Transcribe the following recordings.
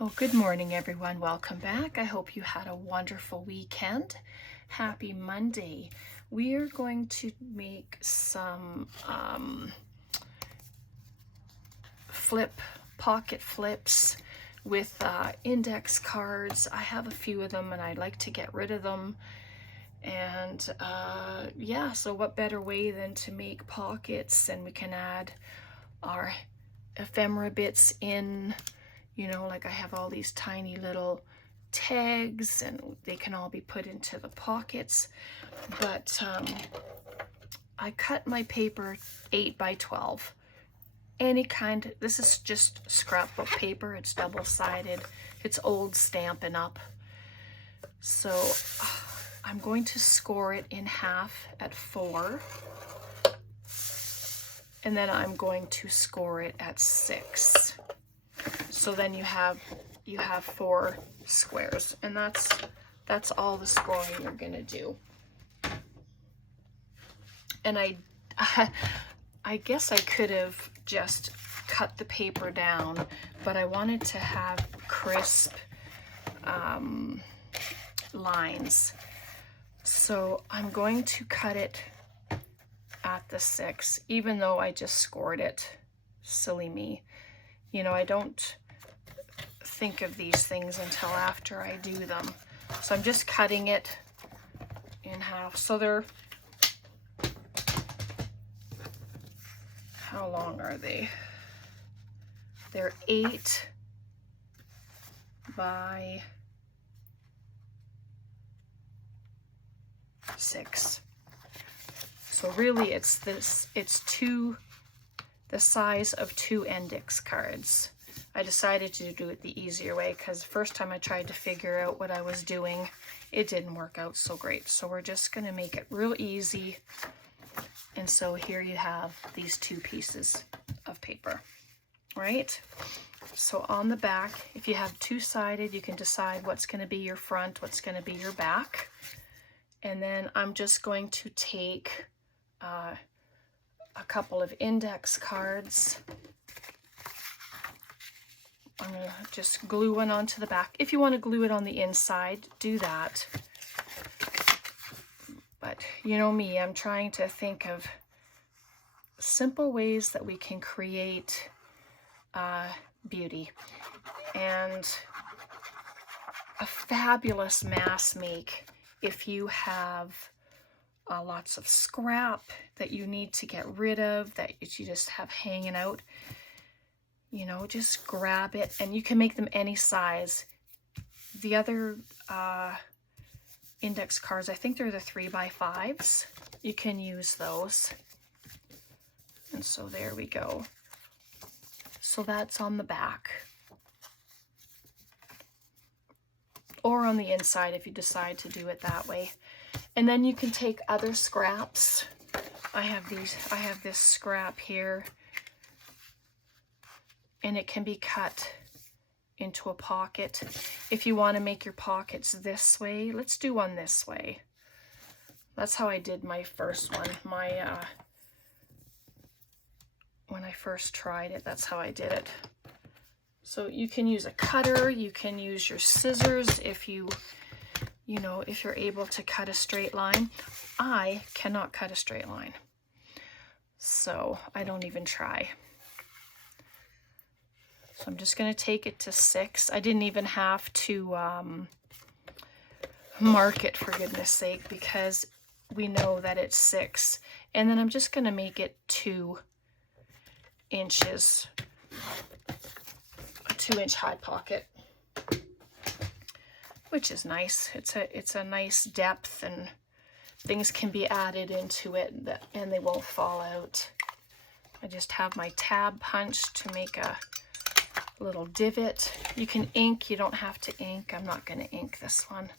Oh, good morning, everyone. Welcome back. I hope you had a wonderful weekend. Happy Monday. We are going to make some pocket flips with index cards. I have a few of them and I'd like to get rid of them. And yeah, so what better way than to make pockets, and we can add our ephemera bits in. You know, like I have all these tiny little tags and they can all be put into the pockets. But I cut my paper 8 by 12. Any kind, this is just scrapbook paper. It's double-sided. It's old Stampin' Up. So I'm going to score it in half at 4. And then I'm going to score it at 6. So then you have 4 squares, and that's all the scoring you're gonna do. And I guess I could have just cut the paper down, but I wanted to have crisp lines. So I'm going to cut it at the 6, even though I just scored it. Silly me. You know, I don't think of these things until after I do them. So I'm just cutting it in half. So they're, how long are they? They're 8 by 6. So really it's the size of 2 index cards. I decided to do it the easier way because the first time I tried to figure out what I was doing, it didn't work out so great. So we're just going to make it real easy. And so here you have these 2 pieces of paper, right? So on the back, if you have 2-sided, you can decide what's going to be your front, what's going to be your back. And then I'm just going to take a couple of index cards. I'm going to just glue one onto the back. If you want to glue it on the inside, do that. But you know me, I'm trying to think of simple ways that we can create beauty. And a fabulous mass make, if you have lots of scrap that you need to get rid of, that you just have hanging out, you know, just grab it, and you can make them any size. The other index cards, I think they're the 3 by 5s. You can use those. And so there we go. So that's on the back. Or on the inside if you decide to do it that way. And then you can take other scraps. I have this scrap here, and it can be cut into a pocket. If you want to make your pockets this way, let's do one this way. That's how I did my first one. When I first tried it, that's how I did it. So you can use a cutter, you can use your scissors if you're able to cut a straight line. I cannot cut a straight line, so I don't even try. So I'm just going to take it to 6. I didn't even have to mark it, for goodness sake, because we know that it's 6. And then I'm just going to make it 2 inches, a 2-inch high pocket, which is nice. It's a nice depth, and things can be added into it and they won't fall out. I just have my tab punch to make a little divot. You can ink, you don't have to ink. I'm not going to ink this one.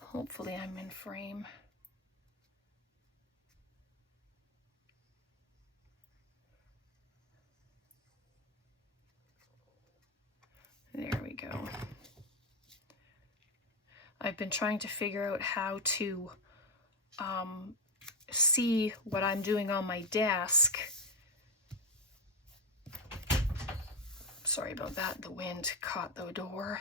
Hopefully I'm in frame. There we go. I've been trying to figure out how to see what I'm doing on my desk Sorry about that, the wind caught the door.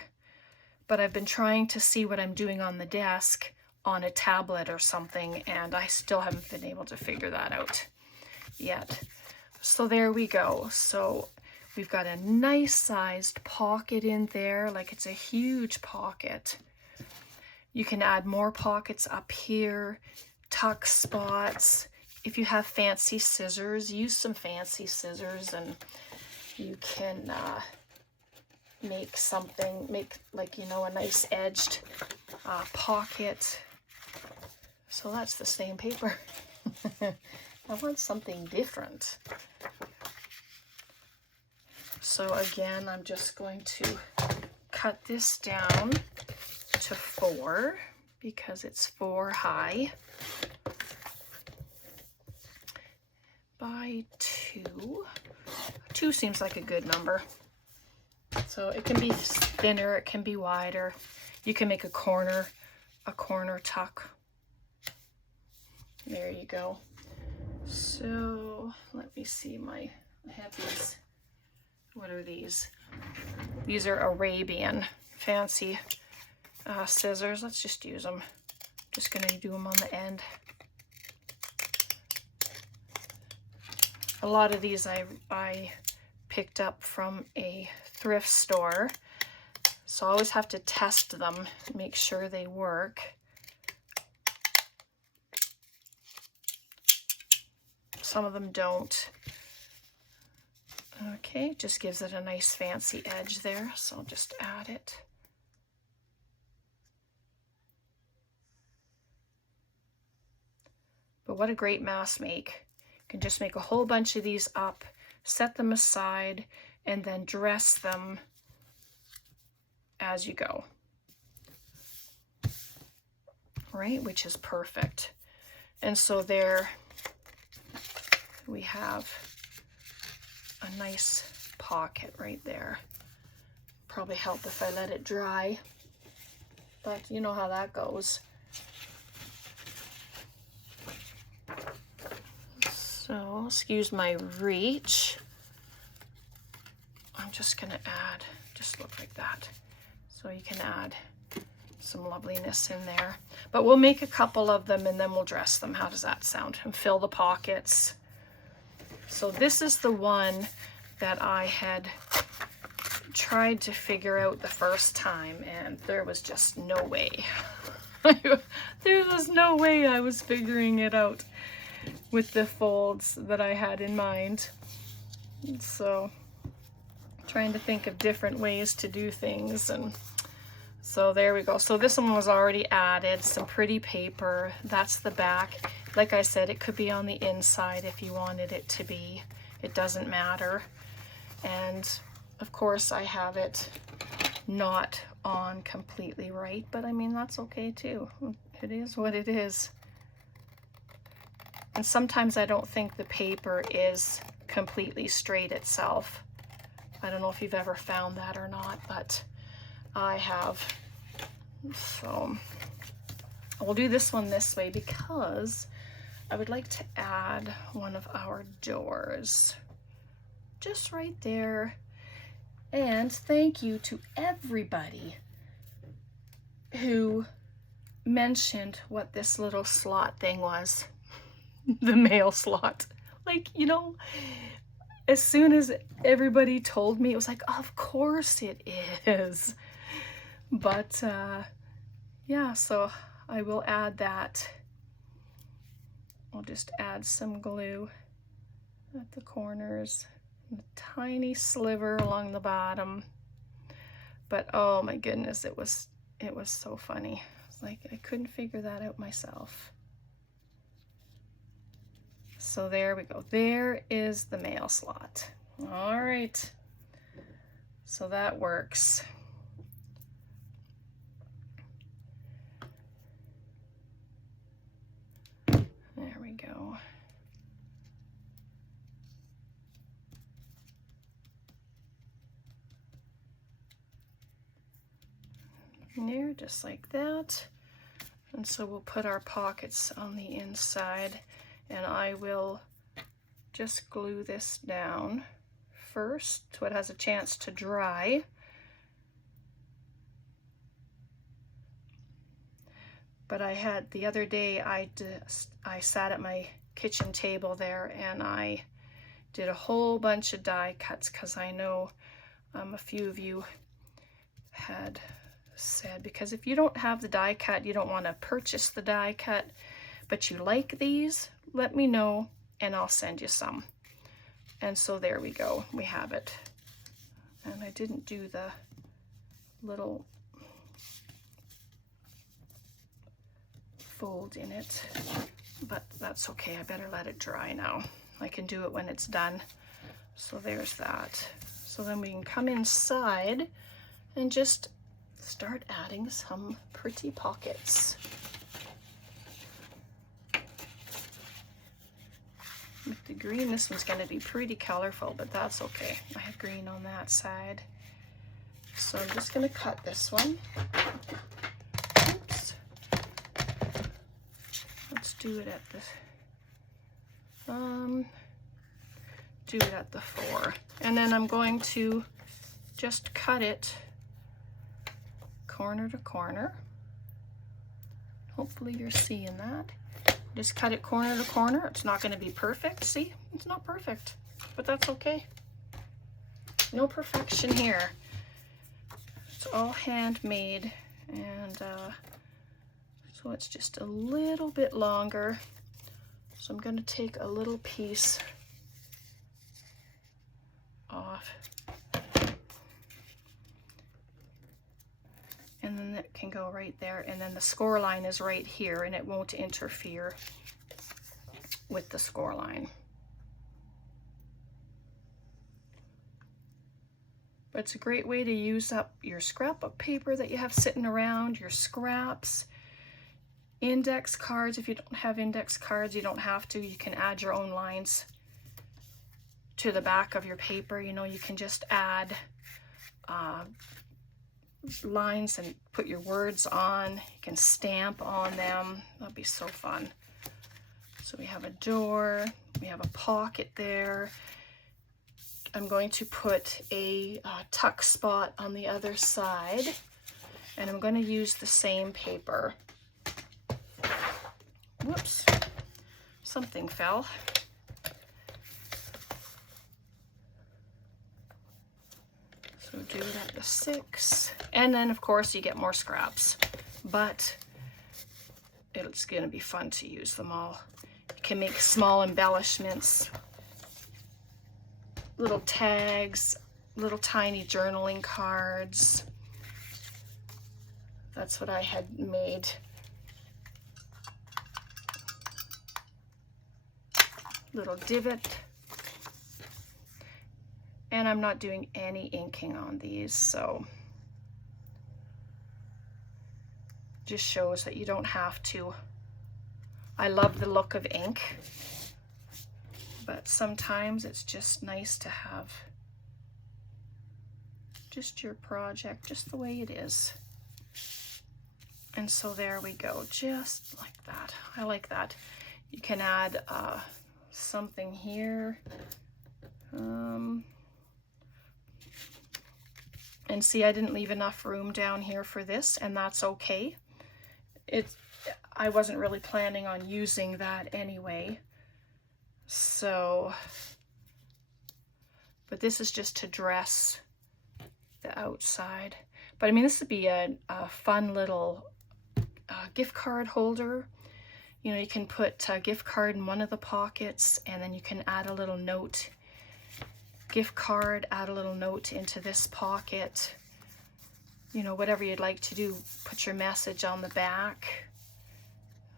But I've been trying to see what I'm doing on the desk on a tablet or something, and I still haven't been able to figure that out yet. So there we go. So we've got a nice sized pocket in there, like it's a huge pocket. You can add more pockets up here, tuck spots. If you have fancy scissors, use some fancy scissors, and you can make like, you know, a nice edged pocket. So that's the same paper. I want something different. So again, I'm just going to cut this down to 4 because it's 4 high by 2. 2 seems like a good number. So it can be thinner, it can be wider. You can make a corner tuck. There you go. So let me see, I have these, what are these? These are Arabian fancy scissors. Let's just use them. Just gonna do them on the end. A lot of these I picked up from a thrift store, so I always have to test them, make sure they work. Some of them don't. Okay, just gives it a nice fancy edge there, so I'll just add it. But what a great mass make. You can just make a whole bunch of these up, set them aside, and then dress them as you go. Right, which is perfect. And so there we have a nice pocket right there. Probably help if I let it dry, but you know how that goes. So, excuse my reach. I'm just gonna add, just look like that. So you can add some loveliness in there. But we'll make a couple of them and then we'll dress them. How does that sound? And fill the pockets. So this is the one that I had tried to figure out the first time, and there was just no way. There was no way I was figuring it out with the folds that I had in mind. So trying to think of different ways to do things, and so there we go. So this one was already added, some pretty paper. That's the back. Like I said, it could be on the inside if you wanted it to be. It doesn't matter. And of course I have it not on completely right, but I mean, that's okay too. It is what it is. And sometimes I don't think the paper is completely straight itself. I don't know if you've ever found that or not, but I have. So we'll do this one this way because I would like to add one of our doors just right there. And thank you to everybody who mentioned what this little slot thing was. The mail slot. Like, you know, as soon as everybody told me, it was like, of course it is. But yeah, so I will add that. I'll just add some glue at the corners, and a tiny sliver along the bottom. But oh my goodness, it was so funny. It's like I couldn't figure that out myself. So there we go. There is the mail slot. All right. So that works. There we go. There, just like that. And so we'll put our pockets on the inside, and I will just glue this down first so it has a chance to dry. But I had, the other day, I sat at my kitchen table there and I did a whole bunch of die cuts, because I know a few of you had said, because if you don't have the die cut, you don't want to purchase the die cut, but you like these, let me know and I'll send you some. And so there we go, we have it. And I didn't do the little fold in it, but that's okay. I better let it dry now. I can do it when it's done. So there's that. So then we can come inside and just start adding some pretty pockets. With the green, this one's going to be pretty colorful, but that's okay. I have green on that side. So I'm just going to cut this one. Oops. Let's do it at the 4. And then I'm going to just cut it corner to corner. Hopefully you're seeing that. Just cut it corner to corner. It's not going to be perfect. See, it's not perfect, but that's okay. No perfection here. It's all handmade, and so it's just a little bit longer. So I'm going to take a little piece off. And then it can go right there, and then the score line is right here, and it won't interfere with the score line. But it's a great way to use up your scrapbook paper that you have sitting around, your scraps, index cards. If you don't have index cards, you don't have to. You can add your own lines to the back of your paper. You know, you can just add lines and put your words on. You can stamp on them. That'd be so fun. So we have a door, we have a pocket there. I'm going to put a tuck spot on the other side, and I'm going to use the same paper. Whoops, something fell. So do it at the 6, and then of course you get more scraps, but it's going to be fun to use them all. You can make small embellishments, little tags, little tiny journaling cards. That's what I had made. Little divot. And I'm not doing any inking on these, so just shows that you don't have to. I love the look of ink, but sometimes it's just nice to have just your project just the way it is. And so there we go, just like that. I like that. You can add something here. And see, I didn't leave enough room down here for this, and that's okay. I wasn't really planning on using that anyway. So, but this is just to dress the outside. But I mean, this would be a fun little gift card holder. You know, you can put a gift card in one of the pockets, and then you can add a little note. Gift card, add a little note into this pocket. You know, whatever you'd like to do. Put your message on the back.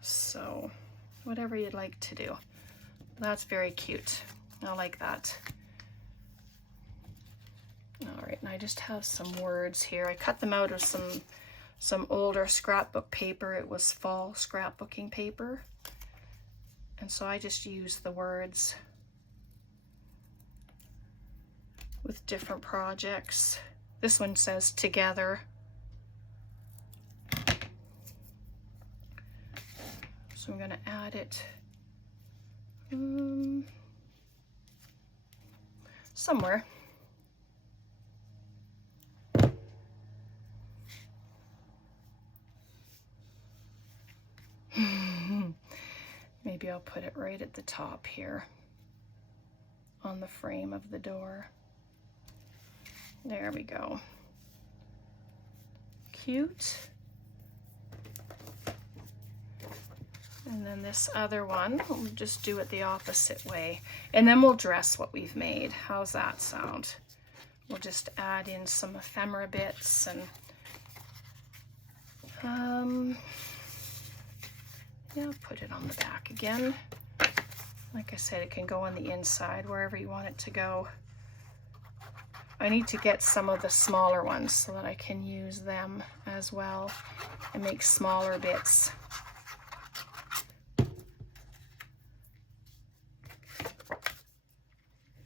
So, whatever you'd like to do. That's very cute. I like that. All right, and I just have some words here. I cut them out of some older scrapbook paper. It was fall scrapbooking paper. And so I just use the words with different projects. This one says together. So I'm going to add it somewhere. maybe I'll put it right at the top here on the frame of the door. There we go. Cute. And then this other one, we'll just do it the opposite way. And then we'll dress what we've made. How's that sound? We'll just add in some ephemera bits and yeah, put it on the back again. Like I said, it can go on the inside, wherever you want it to go. I need to get some of the smaller ones so that I can use them as well and make smaller bits.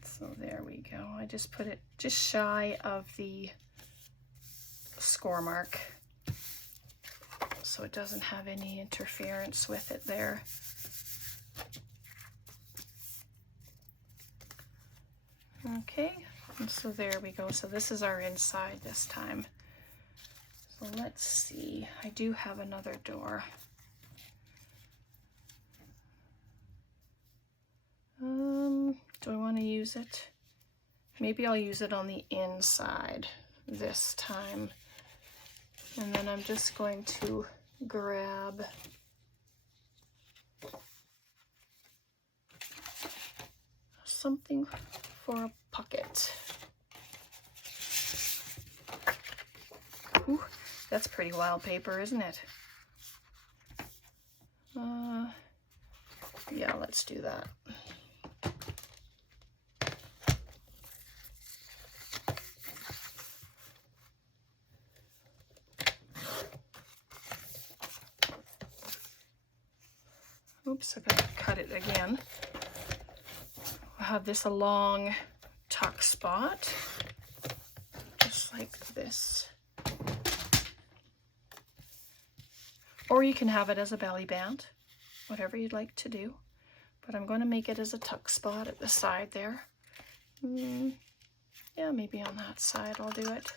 So there we go. I just put it just shy of the score mark, so it doesn't have any interference with it there. Okay, and so there we go. So this is our inside this time. So let's see, I do have another door. Do I want to use it? Maybe I'll use it on the inside this time. And then I'm just going to grab something for a pocket. Ooh, that's pretty wild paper, isn't it? Yeah, let's do that. Oops, I gotta cut it again. I'll have this a long tuck spot, just like this. Or you can have it as a belly band, whatever you'd like to do. But I'm going to make it as a tuck spot at the side there. Yeah, maybe on that side I'll do it.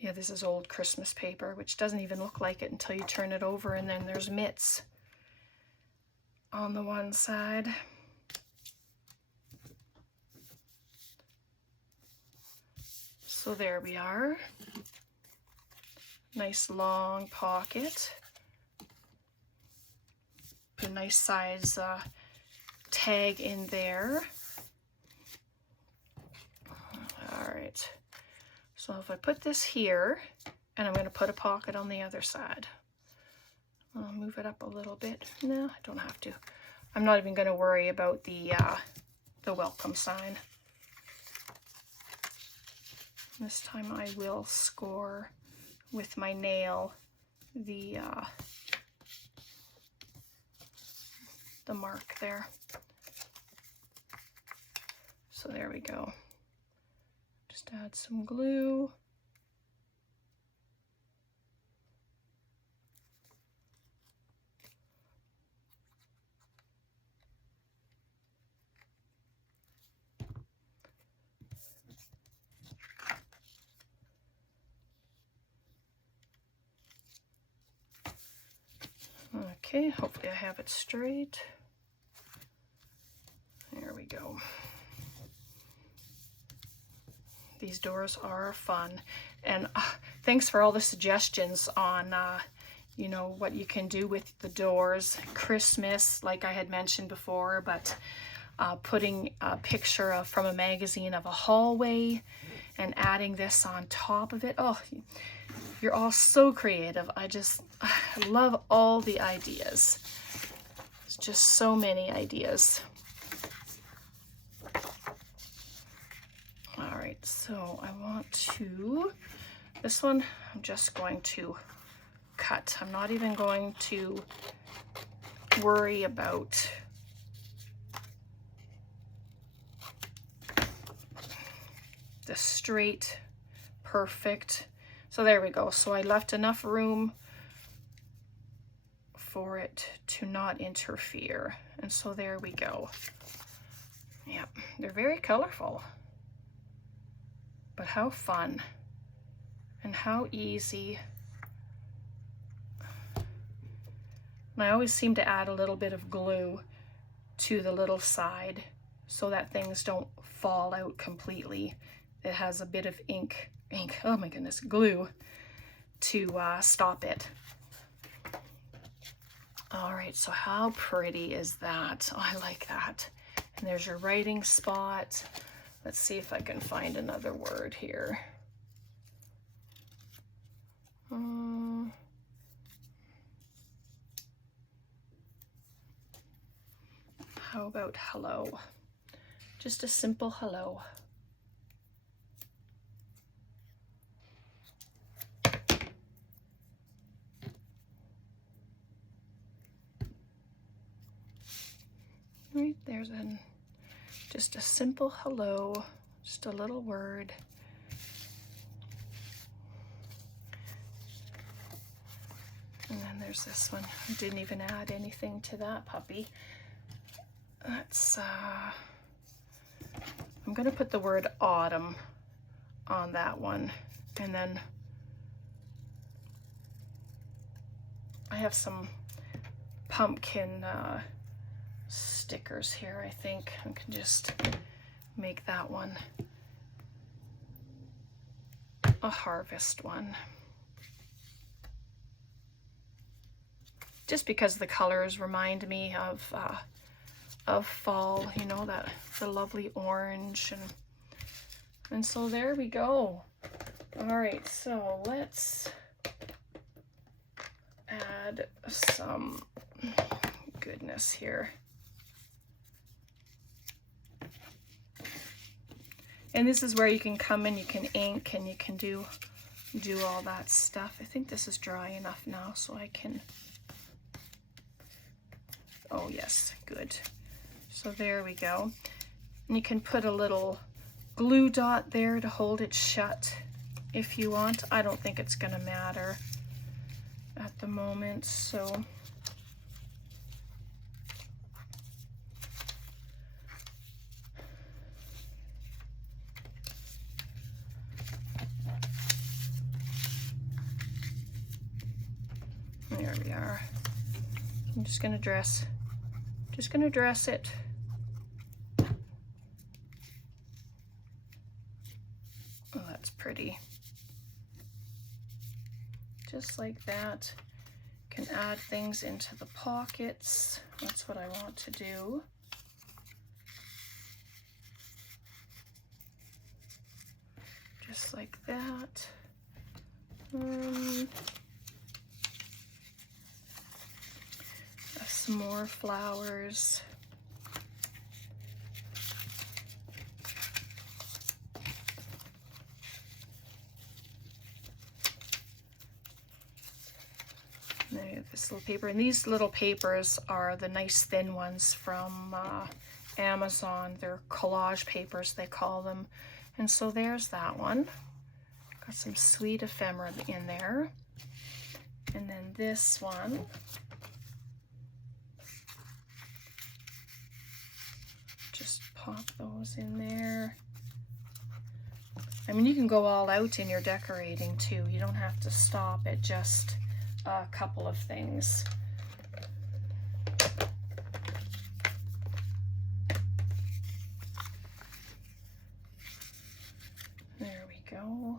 Yeah, this is old Christmas paper, which doesn't even look like it until you turn it over, and then there's mitts on the one side. So there we are. Nice long pocket. Put a nice size tag in there. All right. So if I put this here, and I'm going to put a pocket on the other side. I'll move it up a little bit. No, I don't have to. I'm not even going to worry about the welcome sign. This time I will score with my nail the mark there. So there we go. Just add some glue. Okay, hopefully I have it straight. There we go. These doors are fun, and thanks for all the suggestions on you know, what you can do with the doors. Christmas, like I had mentioned before, but putting a picture of from a magazine of a hallway and adding this on top of it. Oh, you're all so creative. I love all the ideas. It's just so many ideas. All right, so I want to, this one I'm just going to cut. I'm not even going to worry about the straight, perfect. So there we go. So I left enough room for it to not interfere. And so there we go. Yep, they're very colorful. but how fun and how easy. And I always seem to add a little bit of glue to the little side so that things don't fall out completely. It has a bit of ink, oh my goodness, glue to stop it. All right, so how pretty is that? Oh, I like that. And there's your writing spot. Let's see if I can find another word here. How about hello? Just a simple hello. Right, there's just a simple hello, just a little word. And then there's this one. I didn't even add anything to that puppy. That's, I'm gonna put the word autumn on that one. And then I have some pumpkin stickers here, I think. I can just make that one a harvest one. Just because the colors remind me of fall, you know, that the lovely orange, and so there we go. All right, so let's add some goodness here. And this is where you can come and you can ink and you can do all that stuff. I think this is dry enough now so I can, oh yes, good. So there we go. And you can put a little glue dot there to hold it shut if you want. I don't think it's gonna matter at the moment, so. There we are. I'm just gonna dress it. Oh, that's pretty. Just like that. Can add things into the pockets. That's what I want to do. Just like that. Some more flowers. There you have this little paper, and these little papers are the nice thin ones from Amazon. They're collage papers, they call them. And so there's that one. Got some sweet ephemera in there. And then this one. Just pop those in there. I mean, you can go all out in your decorating too. You don't have to stop at just a couple of things. There we go.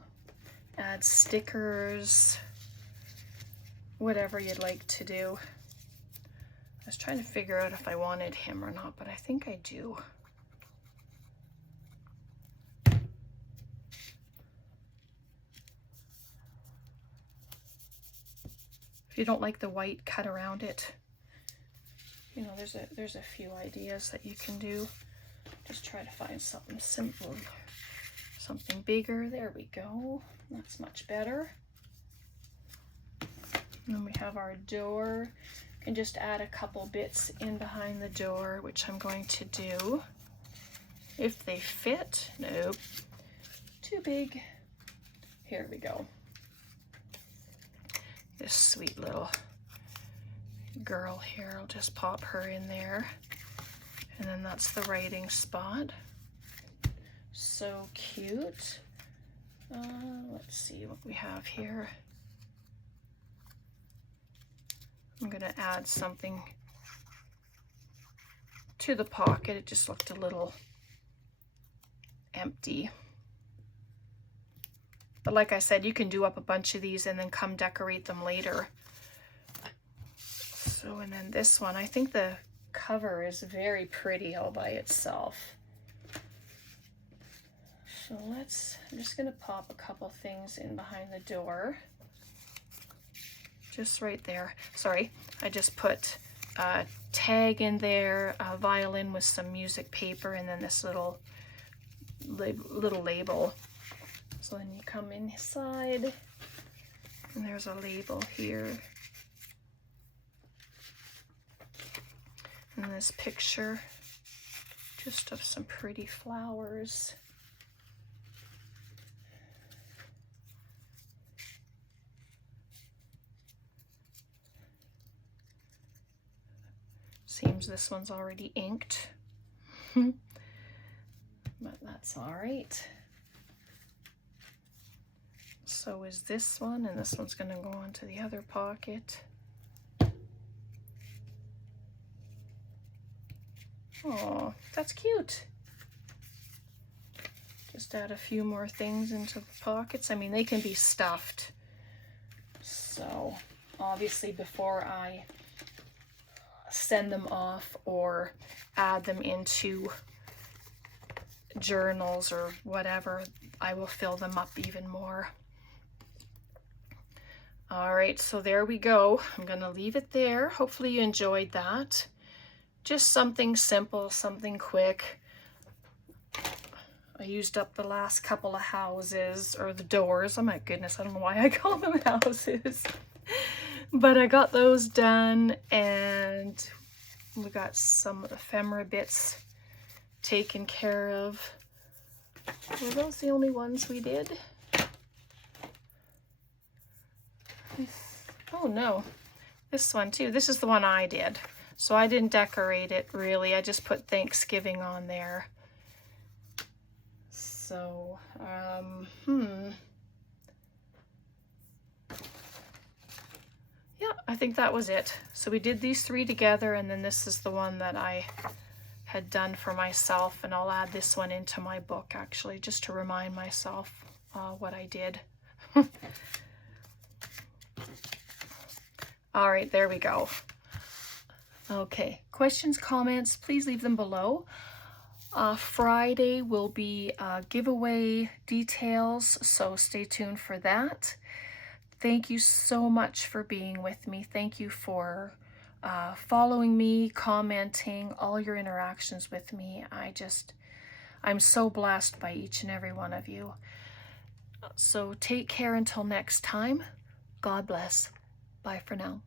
Add stickers, whatever you'd like to do. I was trying to figure out if I wanted him or not, but I think I do. If you don't like the white, cut around it. You know, there's a few ideas that you can do. Just try to find something simple, something bigger. There we go. That's much better. And then we have our door. You can just add a couple bits in behind the door, which I'm going to do. If they fit. Nope. Too big. Here we go. This sweet little girl here, I'll just pop her in there. And then that's the writing spot. So cute. Let's see what we have here. I'm going to add something to the pocket. It just looked a little empty. But like I said, you can do up a bunch of these and then come decorate them later. So, and then this one, I think the cover is very pretty all by itself. So I'm just gonna pop a couple things in behind the door. Just right there. Sorry, I just put a tag in there, a violin with some music paper, and then this little label. So then you come inside, and there's a label here. And this picture, just of some pretty flowers. Seems this one's already inked, but that's all right. So is this one, and this one's gonna go into the other pocket. Oh, that's cute. Just add a few more things into the pockets. I mean, they can be stuffed. So obviously before I send them off or add them into journals or whatever, I will fill them up even more. All right, so there we go. I'm gonna leave it there. Hopefully you enjoyed that. Just something simple, something quick. I used up the last couple of houses, or the doors. Oh my goodness, I don't know why I call them houses. But I got those done, and we got some of the ephemera bits taken care of. Were those the only ones we did? Oh no, this one too. This is the one I did. So I didn't decorate it really. I just put Thanksgiving on there. So, yeah, I think that was it. So we did these three together, and then this is the one that I had done for myself, and I'll add this one into my book actually, just to remind myself what I did. All right, there we go. Okay, questions, comments, please leave them below. Friday will be giveaway details, so stay tuned for that. Thank you so much for being with me. Thank you for following me, commenting, all your interactions with me. I'm so blessed by each and every one of you. So take care until next time. God bless. Bye for now.